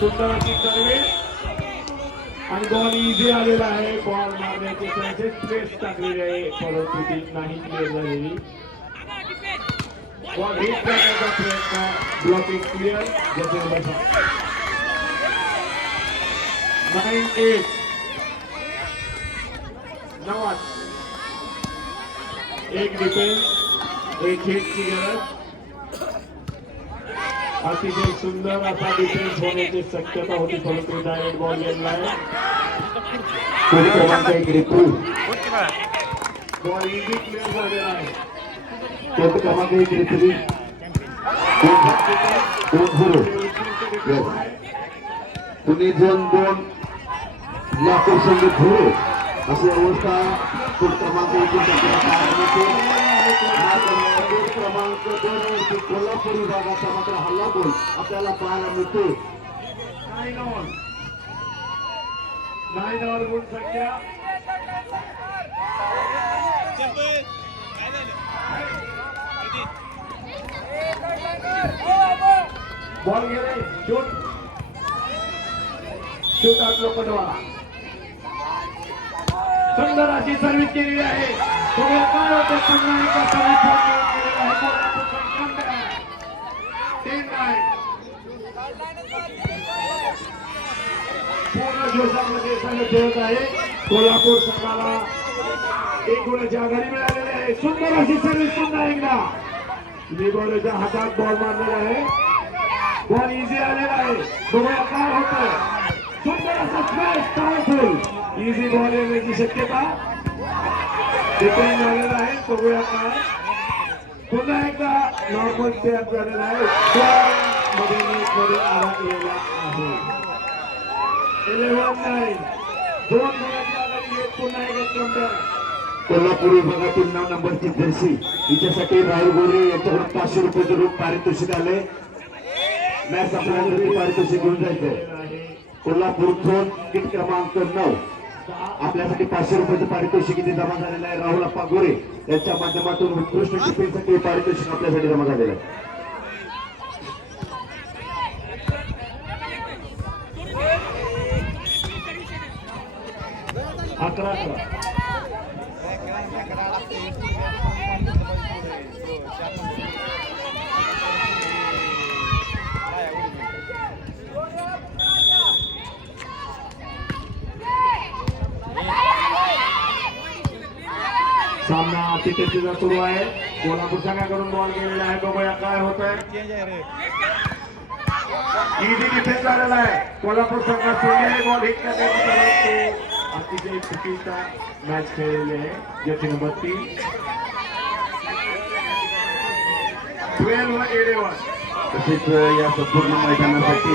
सुंदर अशी सर्व्हिस आणि बॉल इझी आलेला आहे. बॉल मारण्याचे चान्सेस स्ट्रेस टाकलेले आहे परंतु ती नाही क्लिअर झालेली. बॉल हिट करण्याचा प्रयत्न ब्लॉकिंग क्लिअर. जसे 9-8 9 एक डिफेन्स एक हिटची गरज. अतिशय सुंदर असा डिफेन्स होण्याची शक्यता होती परंतु डायरेक्ट बॉल गेला आहे. क्रमांक 1 बॉल इझी क्लिअर झालेला आहे. क्रमांक 1 2-0 पुणे झोन 2 लातूर संघ 0 अशी अवस्था क्रमांक 1 क्रमांक 2 कोल्हापूर विभागाचा मात्र हल्लाबोल आपल्याला पाहायला मिळतो. 9 ओव्हर गुण संख्या. बॉल गेले. Shoot shoot out Lokhandwala. सुंदर अशी सर्व्हिस केलेली आहे. पुढे काय होते पुन्हा एका पूर्ण जोशामध्ये संघ खेळत आहे. कोल्हापूर संघाला 1 गुणाची आघाडी मिळालेली आहे. सुंदर अशी सर्व्हिस पुन्हा एकदा लिबोरेच्या हातात बॉल मारलेला आहे. बॉल इझी आलेला आहे. बघूया काय होतं. सुंदर असा स्मॅश पॉवरफुल इझी बॉल येण्याची शक्यता डिपेंड झालेला आहे. बघूया काय. पुन्हा एकदा नॉर्मल टॅप झालेला आहे. मध्ये नेटमध्ये अडकलेला आहे. 11-9 2 गुणाची आघाडी घेत पुन्हा एकदा कमबॅक. कोल्हापूर विभागातील 9 नंबरची जर्सी हिच्यासाठी राहुल गोरे यांच्याकडून 500 रुपये रोख पारितोषिक आले. मॅच आपल्याला पारितोषिक घेऊन जायचंय. कोल्हापूर झोन किट क्रमांक 9 आपल्यासाठी 500 रुपयाचं पारितोषिक इथे जमा झालेलं आहे. राहुल अप्पा गोरे यांच्या माध्यमातून उत्कृष्ट टिफिनसाठी पारितोषिक आपल्यासाठी जमा झालेलं आहे. अकरा सामना तिथे सुरू आहे. कोल्हापूर संघाकडून बॉल गेलेला आहे. बघूया काय होत आहे. इझी डिफेन्स झालेला आहे. कोल्हापूर संघात बॉल हिट करण्याची अतिशय चुकीचा मॅच खेळलेले आहे. जर्सी नंबर 3 12-11 तसेच या संपूर्ण मैदानासाठी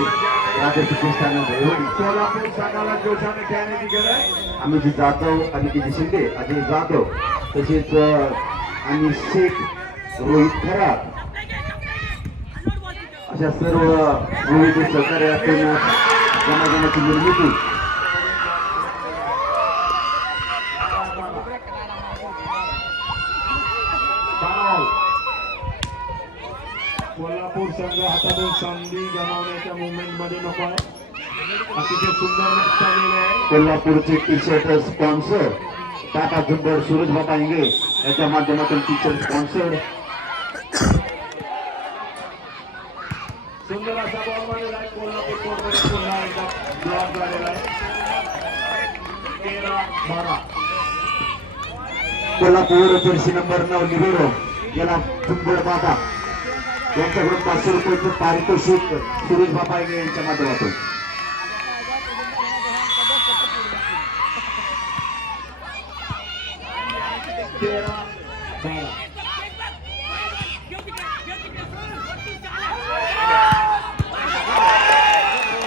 कोल्हापूर संघाला जोशाने खेळण्याची गरज. अमित जाधव अनिकेत शिंदे अजय जाधव तसेच आणि शेख रोहित खरात अशा सर्व विविध सहकार्य असलेल्या समाजाची निर्मिती कोल्हापूर संघ हातातून संधी गमावण्याच्या मुवमेंट मध्ये नको आहे. अतिशय सुंदर मॅच चाललेली आहे. कोल्हापूरचे टी शर्ट स्पॉन्सर टाटा झुंबर सूरज बाबा इंगे यांच्या माध्यमातून टी शर्ट स्पॉन्सर. सुंदर असा बॉल मारलेला आहे. कोल्हापूर कोर्टमध्ये पुन्हा एकदा ब्लॉक झालेला आहे. 13-12 कोल्हापूर जर्सी नंबर 9 लिबेरो याला झुंबर बाबा यांच्याकडून 500 रुपयाचं पारितोषिक सुरेश बाबा इंगे यांच्या माध्यमातून.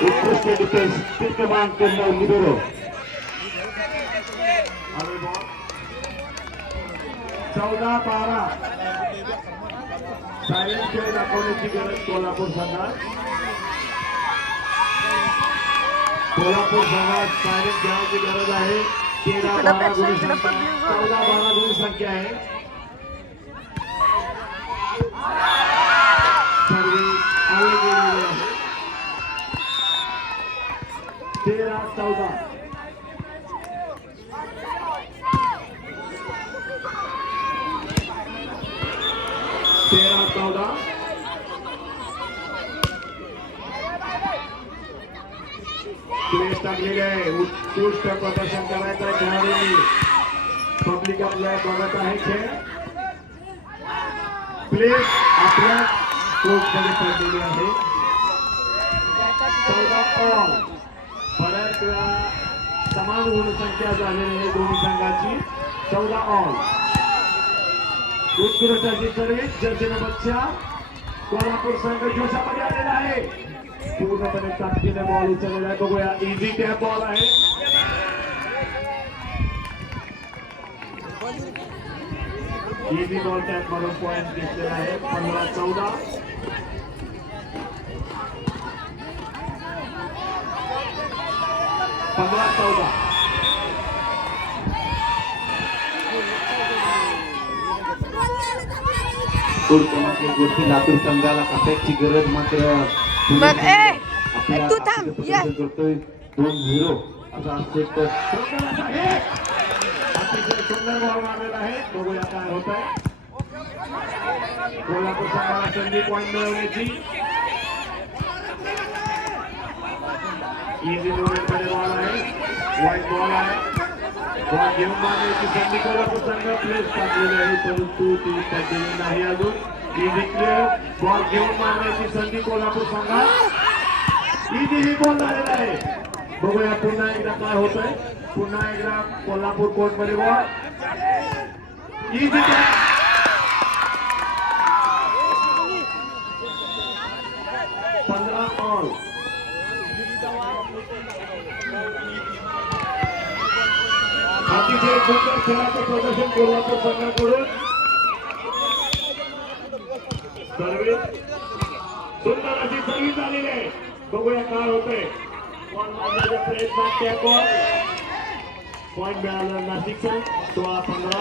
उत्कृष्ट डिफेन्स किट क्रमांक 9 लिबेरो. 14-12 सायलेंट खेळ दाखवण्याची गरज कोल्हापूर संघात. कोल्हापूर संघात सायलेंट खेळायची गरज आहे. 13-12 गुण संख्या 14-12 गुण संख्या आहे. सर्व्हिस आली गेलेली आहे. 13-14. 13-14. प्लेस टाकलेले आहे. उत्कृष्ट प्रदर्शन करायचं आहे खेळाडूंनी. पब्लिक आपल्या बघत आहे खेळ. प्लेस आपल्या कोर्टमध्ये पडलेली आहे. 14 ऑल. बऱ्याच वेळा समान गुणसंख्या झालेली आहे दोन्ही संघाची. 14 ऑल. उत्कृष्ट अशी सर्व्हिस जर्सी नंबर 4 कोल्हापूर संघ जोशामध्ये आलेला आहे. पूर्णपणे ताकदीने बॉल उचललेला आहे. बघूया इझी टॅप बॉल आहे. इझी बॉल टॅप मारून पॉइंट घेतलेला आहे. 15-14. 15-14. गोष्टी लातूर संघाला कशाची गरज मात्र मग तू थांब करतोय. 2-0 असा असेल तर अतिशय सुंदर बॉल मारलेला आहे. बघूया काय होत आहे. कोल्हापूर संघाला संधी पॉइंट मिळवण्याची. इझी मध्ये बॉल आहे. व्हाईट बॉल आहे. बॉल घेऊन मारण्याची संधी कोल्हापूर संघ प्लेस टाकलेली आहे परंतु ती पडलेली नाही अजून. Easy clear. बॉल घेऊन मारण्याची संधी कोल्हापूर संघात. इझी बॉल झालेला आहे. बघूया पुन्हा एकदा काय होत आहे. पुन्हा एकदा कोल्हापूर कोर्टमध्ये बॉल. Easy 15 all. अतिशय सुंदर खेळाचं प्रदर्शन कोल्हापूर संघाकडून. सर्व्हिस सुंदर अशी सर्व्हिस झालेली आहे. बघूया काय होतंय. बॉल मारण्याचा प्रयत्न त्या बॉल पॉइंट मिळाला नाशिकचा. 16-15.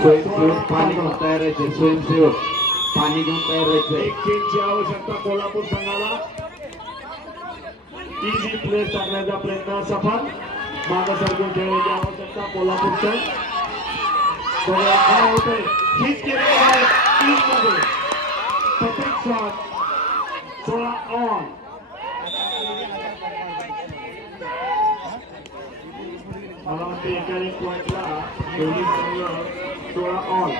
स्वयंसेवक पाणी घेऊन तयार राहायचे. स्वयंसेवक पाणी घेऊन तयार राहायचे. एक चेंजची आवश्यकता कोल्हापूर संघाला. इझी प्लेस टाकण्याचा प्रयत्न सफल. मागं सरकून ठेवण्याची आवश्यकता कोल्हापूर संघ. बघा काय होतंय. हिट केलेलं आहे टीममध्ये. Perfect shot. 16 ऑन. मला वाटतं एका एक पॉइंटला दोन्ही संघ 16 ऑन.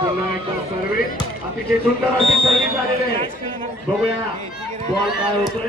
पुन्हा एकदा सर्व्हिस. अतिशय सुंदर अशी सर्व्हिस झालेली आहे. बघूया बॉल काय होतोय.